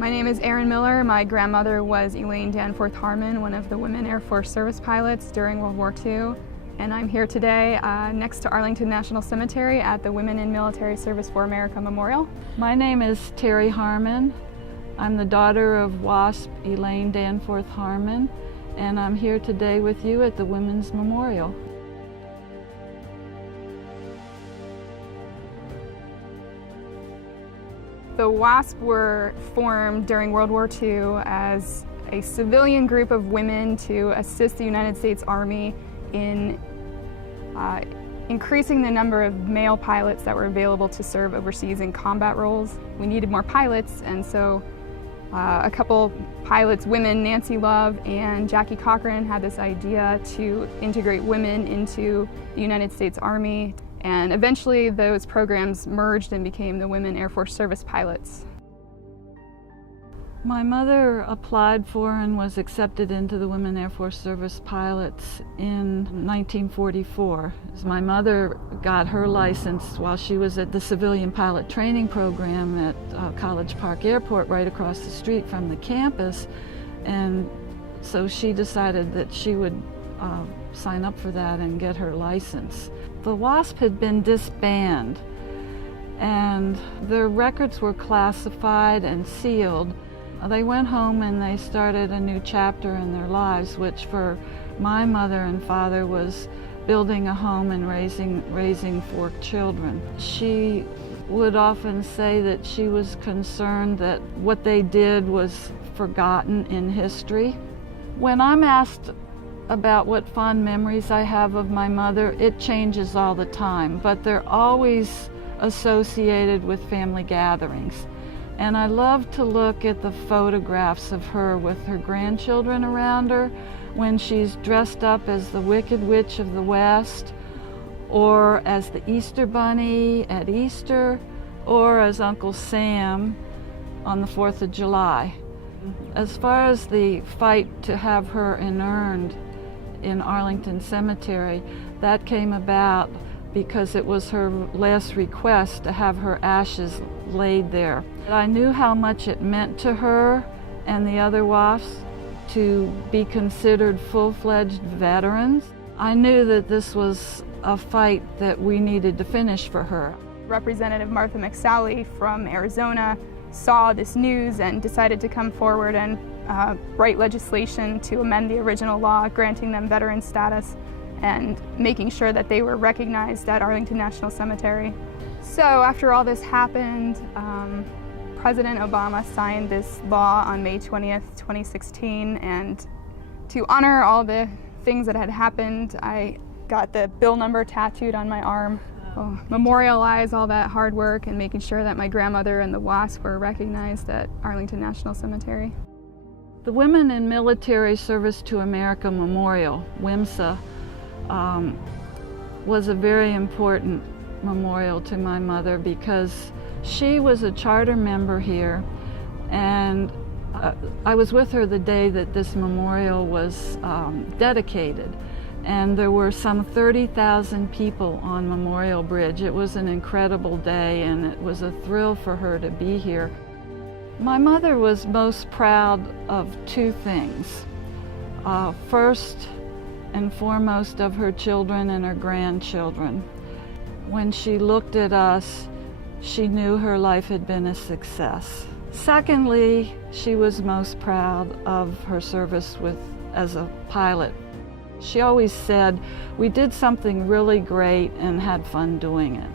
My name is Erin Miller. My grandmother was Elaine Danforth Harmon, one of the women Air Force service pilots during World War II. And I'm here today next to Arlington National Cemetery at the Women in Military Service for America Memorial. My name is Terry Harmon. I'm the daughter of WASP Elaine Danforth Harmon, and I'm here today with you at the Women's Memorial. The WASP were formed during World War II as a civilian group of women to assist the United States Army in increasing the number of male pilots that were available to serve overseas in combat roles. We needed more pilots, and so a couple pilots, women, Nancy Love and Jackie Cochran, had this idea to integrate women into the United States Army. And eventually those programs merged and became the Women Air Force Service Pilots. My mother applied for and was accepted into the Women Air Force Service Pilots in 1944. My mother got her license while she was at the civilian pilot training program at College Park Airport right across the street from the campus, and so she decided that she would sign up for that and get her license. The WASP had been disbanded, and their records were classified and sealed. They went home and they started a new chapter in their lives, which for my mother and father was building a home and raising 4 children. She would often say that she was concerned that what they did was forgotten in history. When I'm asked about what fond memories I have of my mother, it changes all the time, but they're always associated with family gatherings. And I love to look at the photographs of her with her grandchildren around her when she's dressed up as the Wicked Witch of the West, or as the Easter Bunny at Easter, or as Uncle Sam on the 4th of July. As far as the fight to have her inurned in Arlington Cemetery, that came about because it was her last request to have her ashes laid there. I knew how much it meant to her and the other WAFs to be considered full-fledged veterans. I knew that this was a fight that we needed to finish for her. Representative Martha McSally from Arizona saw this news and decided to come forward and write legislation to amend the original law, granting them veteran status and making sure that they were recognized at Arlington National Cemetery. So after all this happened, President Obama signed this law on May 20th, 2016, and to honor all the things that had happened, I got the bill number tattooed on my arm. Memorialize all that hard work and making sure that my grandmother and the WASP were recognized at Arlington National Cemetery. The Women in Military Service to America Memorial, WIMSA, was a very important memorial to my mother because she was a charter member here, and I was with her the day that this memorial was dedicated, and there were some 30,000 people on Memorial Bridge. It was an incredible day, and it was a thrill for her to be here. My mother was most proud of 2 things. First and foremost, of her children and her grandchildren. When she looked at us, she knew her life had been a success. Secondly, she was most proud of her service as a pilot. She always said, "We did something really great and had fun doing it."